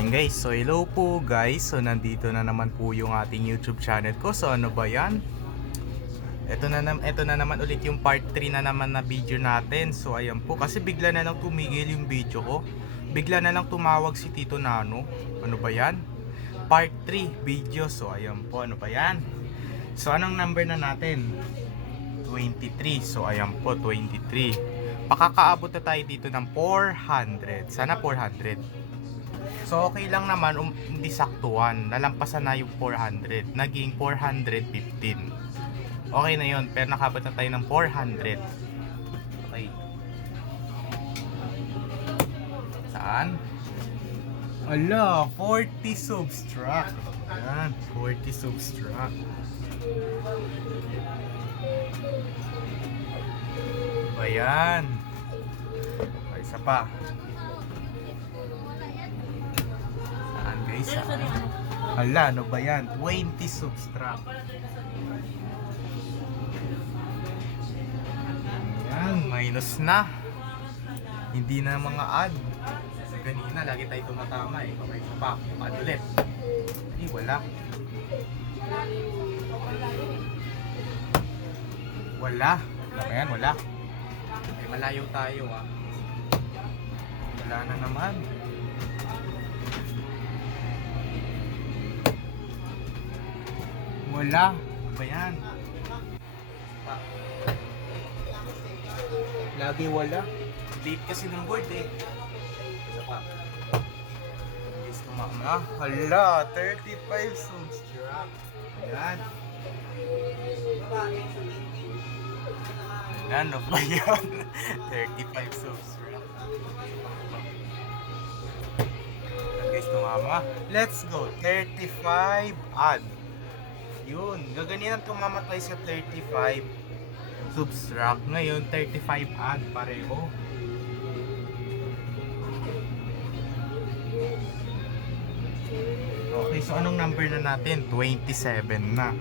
And guys, so hello po guys. So nandito na naman po yung ating YouTube channel ko. So ano ba yan? Ito na, nam ito na naman ulit yung part 3 na naman na video natin. So ayan po. Kasi bigla na lang tumigil yung video ko. Bigla na lang tumawag si Tito Nano. Ano ba yan? Part 3 video. So ayan po. Ano ba yan? So anong number na natin? 23. So ayan po. 23. Pakakaabot na tayo dito ng 400. Sana 400. So okay lang naman um, hindi saktuan. Nalampasan na yung 400. Naging 415. Okay na yun. Pero nakabot na tayo ng 400. Okay. Saan? Ala, 40 subtract. Yan, 40 subtract. Ba yan? Okay, isa pa. Guys? Saan? Hala, ano ba yan? 20 subtract. Yan, minus na. Hindi na mga add. Kanina, lagi tayo tumatama eh. Okay, isa pa. Add ulit. Ay, wala. Wala. Wala yan? Wala. Ay, malayo tayo ah. Wala na naman. Wala. Ano ba yan? Lagi wala. Date kasi ng board eh. Isa pa. Tumama. Hala, 35 subs drop. Ayan. Ayan, ano ba yan? 35 subs drop. Ayan, guys, tumama. Let's go. 35 add. Yun. Gaganihan tumama tayo sa 35 subtract. Ngayon, 35 add pareho. Okay, so anong number na natin? 27 na.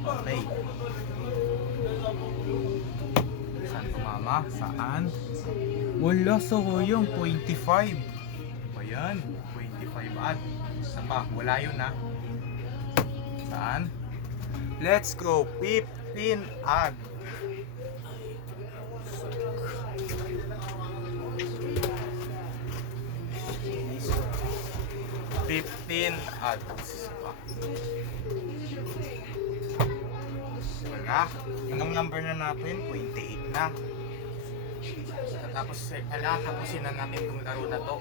Okay. Saan tumama? Saan? Wala sa yung 25. Ayan, 25 add. Saan pa? Wala yun na. Saan? Let's go. 15 add. Fifteen ads. Wala. Anong number na natin? 28 na. Tapos, eh, kailangan tapusin na natin itong laro na to.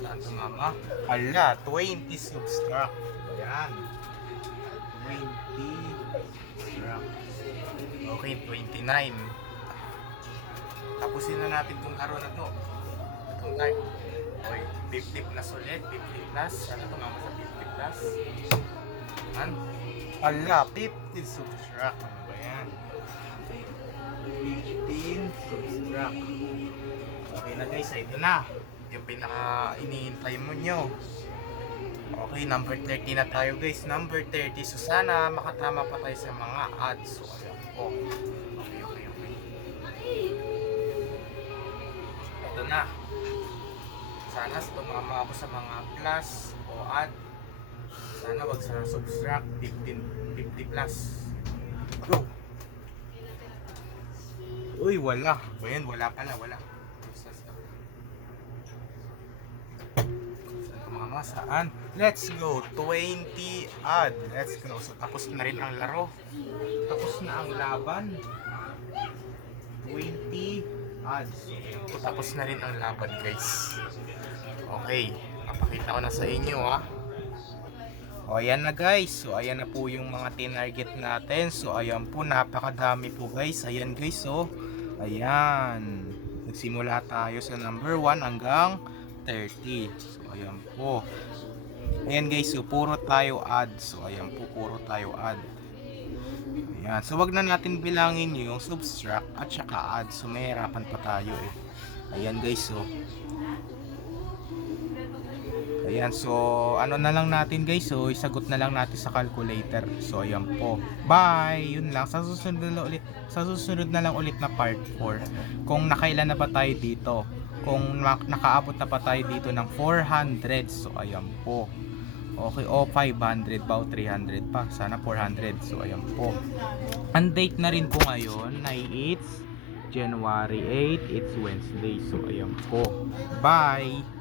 Saan tumama? Hala, 20 subtract. Ayan. 20 subtract. Okay, 29. Tapusin na natin itong laro na to. Itong card. Okay, 50 plus ulit. 50 plus. Ano tumama sa 50 plus? An? Ala, 50 subtract. Ano ba yan? 15 subtract. Okay na guys, ito na. Yung pinaka iniintay mo nyo. Okay, number 30 na tayo guys. Number 30. So sana makatama pa tayo sa mga ads. So ayan po. Okay, okay, okay. Ito na. Sana tumama ako sa mga plus o add. Sana wag sa subtract 15, 50 plus. Go! Uy, wala. Ayan, wala pala, wala. Tumama? Saan? Let's go. 20 add. Let's go. So, tapos na rin ang laro. Tapos na ang laban. 20 ads. So, tapos na rin ang laban, guys. Okay. Papakita ko na sa inyo, ha. O, ayan na guys. So, ayan na po yung mga tinarget natin. So, ayan po. Napakadami po, guys. Ayan, guys, so. Ayan. Nagsimula tayo sa number 1 hanggang 30. So, ayan po. Ayan, guys. So, puro tayo add. So, ayan po. Puro tayo add. Ayan. So, wag na natin bilangin yung subtract at saka add. So, may hirapan pa tayo eh. Ayan, guys. So, Ayan, so ano na lang natin guys, so isagot na lang natin sa calculator. So ayan po. Bye! Yun lang, sa susunod na ulit, sa susunod na lang ulit na part 4. Kung nakailan na ba tayo dito. Kung nak- nakaabot na pa tayo dito ng 400. So ayan po. Okay, o 500 ba o 300 pa? Sana 400. So ayan po. Ang date na rin po ngayon ay it's January 8. It's Wednesday. So ayan po. Bye!